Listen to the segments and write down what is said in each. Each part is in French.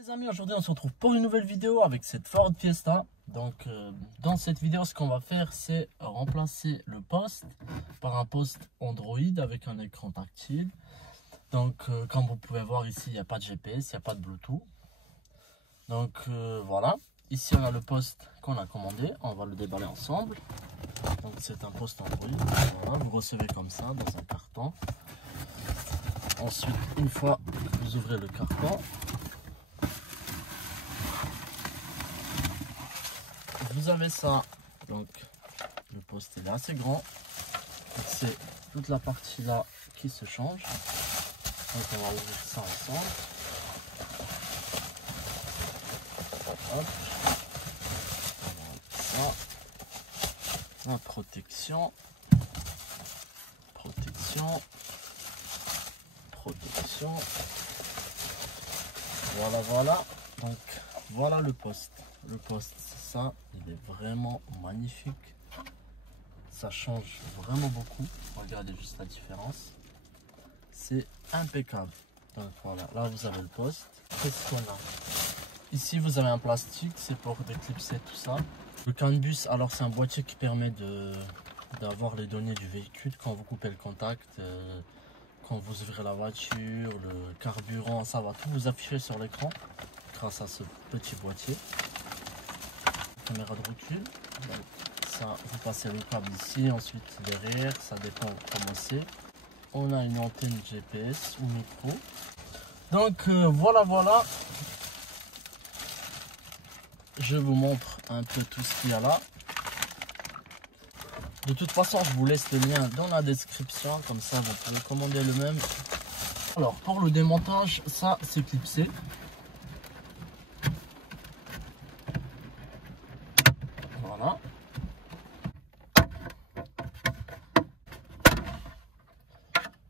Les amis, aujourd'hui on se retrouve pour une nouvelle vidéo avec cette Ford Fiesta. Donc dans cette vidéo, ce qu'on va faire, c'est remplacer le poste par un poste Android avec un écran tactile. Donc comme vous pouvez voir ici, il n'y a pas de GPS, il n'y a pas de Bluetooth. Donc voilà, ici on a le poste qu'on a commandé, on va le déballer ensemble. Donc c'est un poste Android, voilà, vous recevez comme ça dans un carton. Ensuite, une fois que vous ouvrez le carton, vous avez ça. Donc le poste est assez grand, c'est toute la partie là qui se change. Donc on va ouvrir ça ensemble. Hop. Ça. La protection, voilà. Donc voilà le poste. Le poste, c'est ça, il est vraiment magnifique. Ça change vraiment beaucoup. Regardez juste la différence. C'est impeccable. Donc voilà, là vous avez le poste. Qu'est-ce qu'on a? Ici vous avez un plastique, c'est pour déclipser tout ça. Le CAN bus, alors c'est un boîtier qui permet d'avoir les données du véhicule quand vous coupez le contact, quand vous ouvrez la voiture, le carburant, ça va tout vous afficher sur l'écran grâce à ce petit boîtier. Caméra de recul, donc ça vous passez le câble ici, ensuite derrière, ça dépend comment c'est. On a une antenne GPS ou micro. Donc voilà. Je vous montre un peu tout ce qu'il y a là. De toute façon, je vous laisse le lien dans la description, comme ça vous pouvez commander le même. Alors pour le démontage, ça c'est clipsé. Voilà.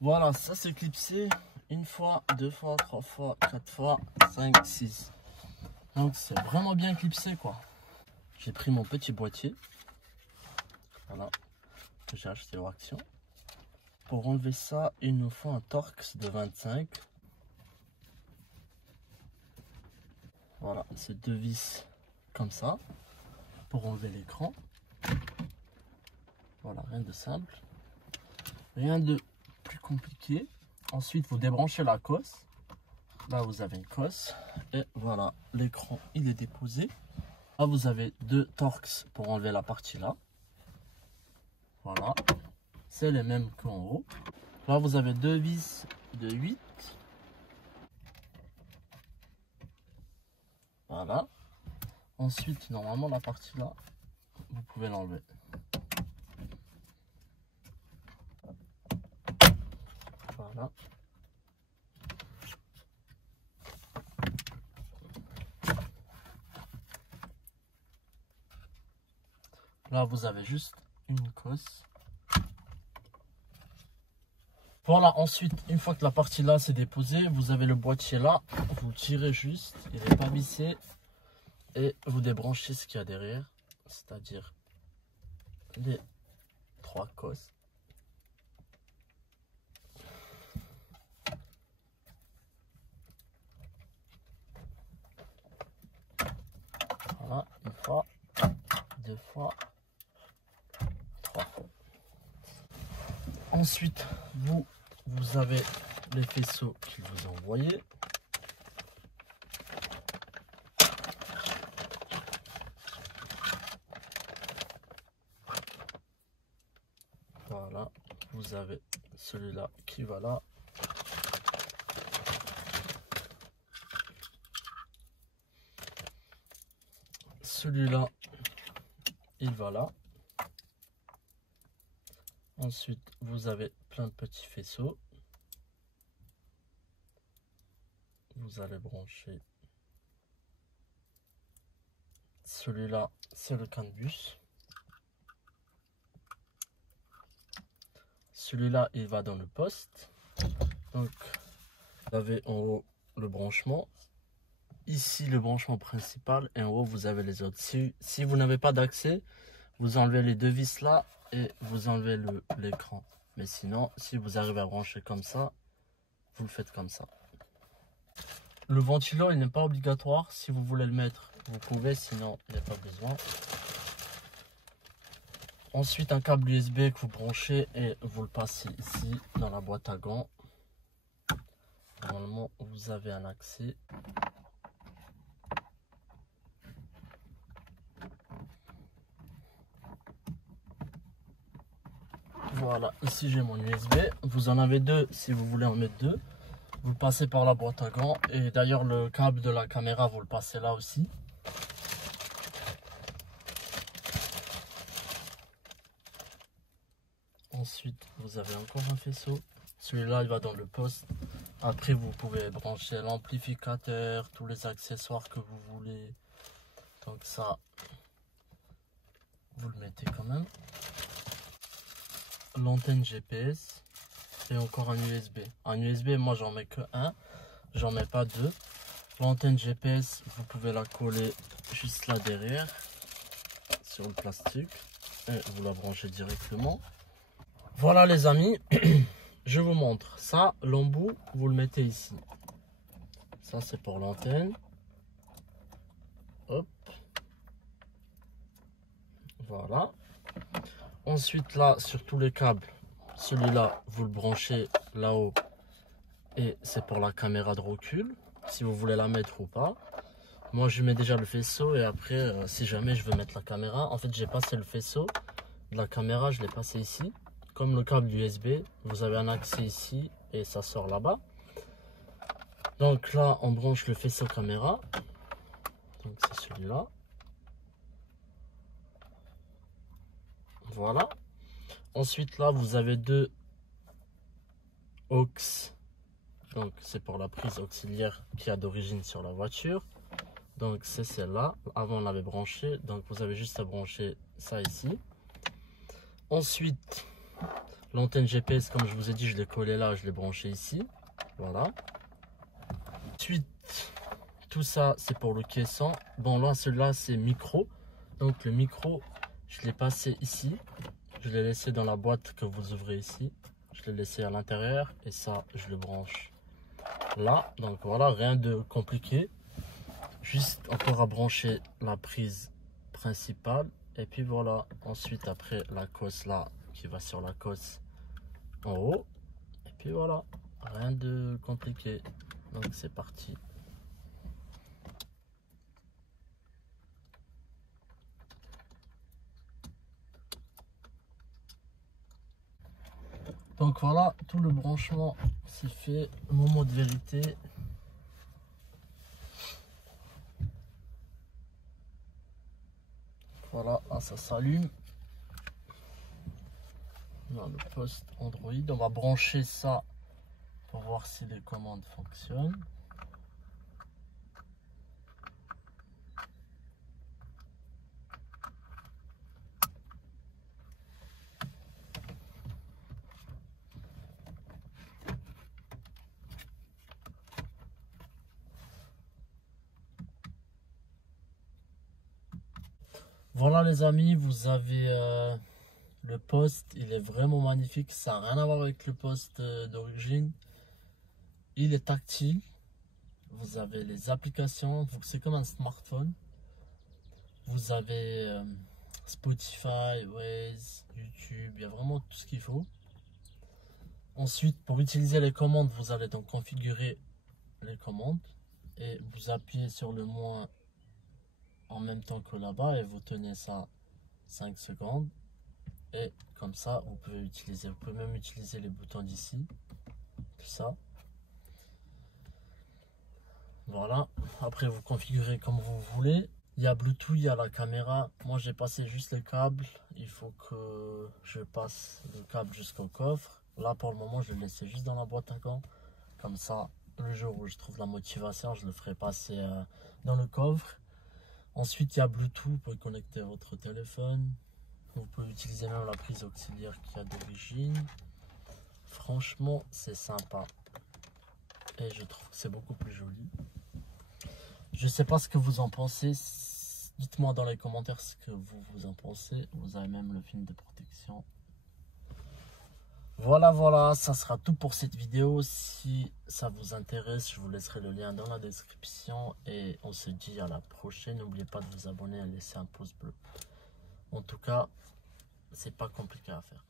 Voilà, ça c'est clipsé. Une fois, deux fois, trois fois, quatre fois, 5, 6. Donc c'est vraiment bien clipsé quoi. J'ai pris mon petit boîtier. Voilà. Que j'ai acheté au Action. Pour enlever ça, il nous faut un Torx de 25. Voilà, c'est deux vis comme ça. Pour enlever l'écran. Voilà, rien de simple. Rien de plus compliqué. Ensuite, vous débranchez la cosse. Là, vous avez une cosse. Et voilà, l'écran, il est déposé. Là, vous avez deux Torx pour enlever la partie là. Voilà. C'est les mêmes qu'en haut. Là, vous avez deux vis de 8. Voilà. Ensuite, normalement, la partie là, vous pouvez l'enlever. Voilà. Là, vous avez juste une cosse. Voilà, ensuite, une fois que la partie là s'est déposée, vous avez le boîtier là. Vous tirez juste, il n'est pas vissé. Et vous débranchez ce qu'il y a derrière, c'est-à-dire les trois cosses. Voilà, une fois, deux fois, trois fois. Ensuite, vous avez les faisceaux qu'ils vous ont envoyés. Voilà, vous avez celui-là qui va là. Celui-là, il va là. Ensuite, vous avez plein de petits faisceaux. Vous allez brancher. Celui-là, c'est le CAN bus. Celui-là, il va dans le poste. Donc, vous avez en haut le branchement. Ici, le branchement principal. Et en haut, vous avez les autres. Si vous n'avez pas d'accès, vous enlevez les deux vis là et vous enlevez l'écran. Mais sinon, si vous arrivez à brancher comme ça, vous le faites comme ça. Le ventilo, il n'est pas obligatoire. Si vous voulez le mettre, vous pouvez, sinon il n'y a pas besoin. Ensuite, un câble USB que vous branchez et vous le passez ici dans la boîte à gants. Normalement, vous avez un accès. Voilà, ici j'ai mon USB. Vous en avez deux si vous voulez en mettre deux. Vous le passez par la boîte à gants. Et d'ailleurs, le câble de la caméra, vous le passez là aussi. Ensuite, vous avez encore un faisceau. Celui-là, il va dans le poste. Après, vous pouvez brancher l'amplificateur, tous les accessoires que vous voulez. Donc ça, vous le mettez quand même. L'antenne GPS et encore un USB. Un USB, moi j'en mets que un, j'en mets pas deux. L'antenne GPS, vous pouvez la coller juste là derrière sur le plastique et vous la branchez directement. Voilà les amis, je vous montre ça. L'embout, vous le mettez ici. Ça c'est pour l'antenne. Hop, voilà. Ensuite là, sur tous les câbles, celui-là vous le branchez là-haut et c'est pour la caméra de recul, si vous voulez la mettre ou pas. Moi je mets déjà le faisceau et après si jamais je veux mettre la caméra, en fait j'ai passé le faisceau de la caméra, je l'ai passé ici. Comme le câble USB, vous avez un accès ici et ça sort là-bas. Donc là on branche le faisceau caméra, donc c'est celui-là. Voilà. Ensuite là vous avez deux aux. Donc c'est pour la prise auxiliaire qui a d'origine sur la voiture. Donc c'est celle-là. Avant on l'avait branché. Donc vous avez juste à brancher ça ici. Ensuite l'antenne GPS, comme je vous ai dit, je l'ai collé là, je l'ai branché ici. Voilà. Ensuite tout ça c'est pour le caisson. Bon là celui-là c'est micro. Donc le micro je l'ai passé ici. Je l'ai laissé dans la boîte que vous ouvrez ici. Je l'ai laissé à l'intérieur et ça je le branche là. Donc voilà, rien de compliqué. Juste encore à brancher la prise principale. Et puis voilà. Ensuite après la cosse là qui va sur la cosse en haut. Et puis voilà. Rien de compliqué. Donc c'est parti. Donc voilà, tout le branchement c'est fait. Moment de vérité. Voilà, là, ça s'allume. On a le poste Android. On va brancher ça pour voir si les commandes fonctionnent. Voilà les amis, vous avez le poste, il est vraiment magnifique, ça n'a rien à voir avec le poste d'origine. Il est tactile, vous avez les applications, c'est comme un smartphone. Vous avez Spotify, Waze, YouTube, il y a vraiment tout ce qu'il faut. Ensuite, pour utiliser les commandes, vous allez donc configurer les commandes et vous appuyez sur le moins en même temps que là-bas et vous tenez ça 5 secondes et comme ça vous pouvez utiliser, vous pouvez même utiliser les boutons d'ici, tout ça. Voilà, après vous configurez comme vous voulez. Il y a Bluetooth, il y a la caméra. Moi j'ai passé juste le câble, il faut que je passe le câble jusqu'au coffre. Là pour le moment je le laisse juste dans la boîte à gants, comme ça le jour où je trouve la motivation je le ferai passer dans le coffre. Ensuite, il y a Bluetooth, vous pouvez connecter à votre téléphone. Vous pouvez utiliser même la prise auxiliaire qui a d'origine. Franchement, c'est sympa. Et je trouve que c'est beaucoup plus joli. Je sais pas ce que vous en pensez. Dites-moi dans les commentaires ce que vous en pensez. Vous avez même le film de protection. Voilà, ça sera tout pour cette vidéo. Si ça vous intéresse, je vous laisserai le lien dans la description. Et on se dit à la prochaine. N'oubliez pas de vous abonner et laisser un pouce bleu. En tout cas, c'est pas compliqué à faire.